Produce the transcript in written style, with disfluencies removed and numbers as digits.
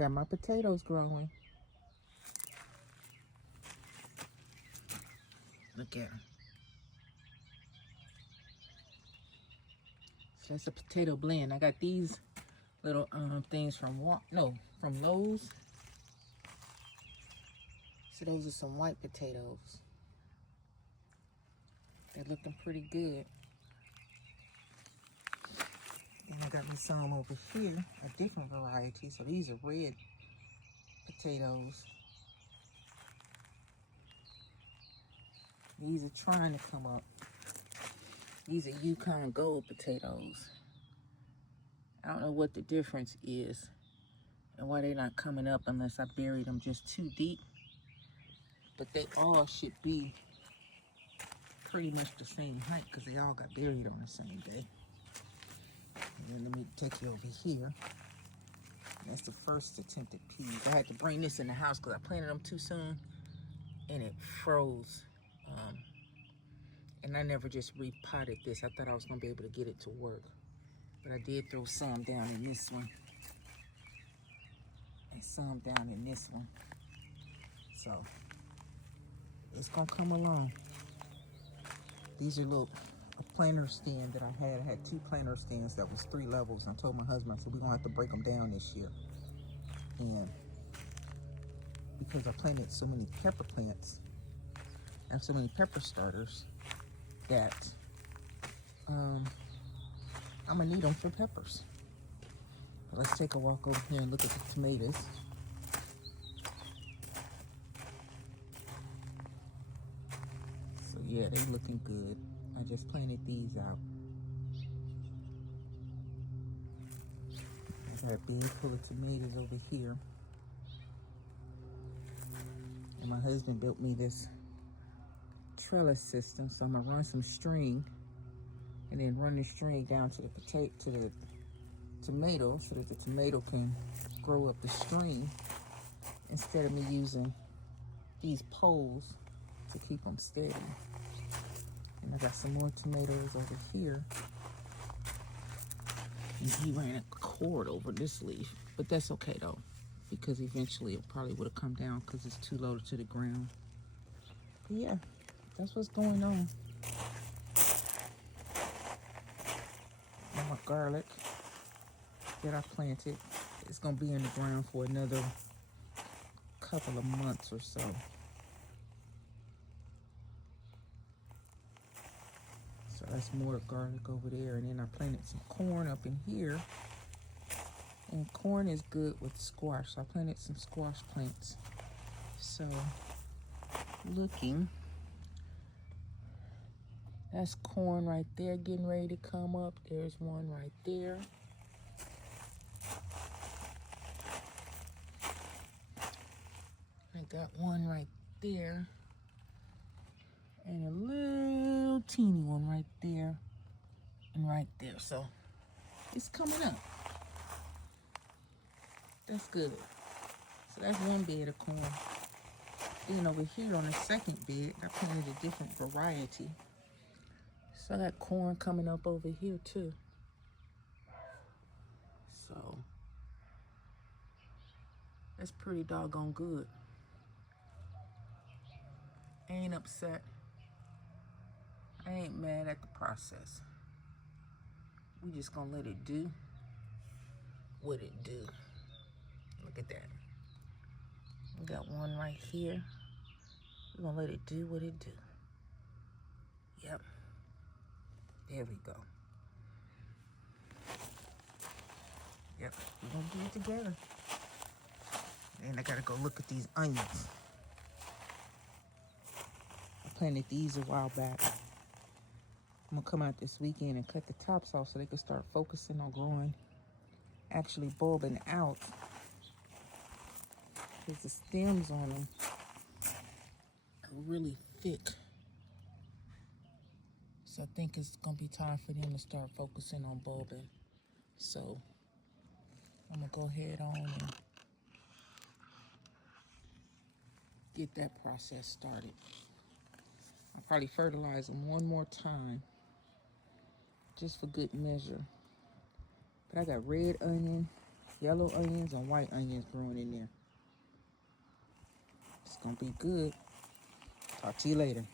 Got my potatoes growing. Look at them. So that's a potato blend. I got these little things from Lowe's. So those are some white potatoes. They're looking pretty good. And I got me some over here, a different variety. So these are red potatoes. These are trying to come up. These are Yukon Gold potatoes. I don't know what the difference is and why they're not coming up unless I buried them just too deep. But they all should be pretty much the same height because they all got buried on the same day. And then let me take you over here. That's the first attempted peas. I had to bring this in the house because I planted them too soon and it froze. And I never just repotted this. I thought I was gonna be able to get it to work. But I did throw some down in this one. And some down in this one. So it's gonna come along. These are a planter stand that I had. I had 2 planter stands that was 3 levels. I told my husband, I said, we're gonna have to break them down this year. And because I planted so many pepper plants and so many pepper starters that I'm gonna need them for peppers. Let's take a walk over here and look at the tomatoes. So yeah, they looking good. I just planted these out. I got a big full of tomatoes over here. And my husband built me this trellis system, so I'm gonna run some string and then run the string down to the tomato so that the tomato can grow up the string instead of me using these poles to keep them steady. And I got some more tomatoes over here. And he ran a cord over this leaf, but that's okay though, because eventually it probably would have come down because it's too low to the ground. But yeah, that's what's going on. And my garlic that I planted, it's gonna be in the ground for another couple of months or so. So that's more garlic over there. And then I planted some corn up in here. And corn is good with squash. So I planted some squash plants. So looking, that's corn right there getting ready to come up. There's one right there. I got one right there. And a little teeny one right there and right there. So it's coming up. That's good. So that's one bed of corn. Then over here on the second bed, I planted a different variety. So I got corn coming up over here too. So that's pretty doggone good. I ain't upset. I ain't mad at the process. We just gonna let it do what it do. Look at that. We got one right here. We're gonna let it do what it do. Yep. There we go. Yep, we're gonna do it together. And I gotta go look at these onions. I planted these a while back. I'm gonna come out this weekend and cut the tops off so they can start focusing on growing, actually bulbing out. Because the stems on them are really thick. So I think it's gonna be time for them to start focusing on bulbing. So I'm gonna go ahead on and get that process started. I'll probably fertilize them one more time, just for good measure. But I got red onion, yellow onions and white onions growing in there. It's gonna be good. Talk to you later.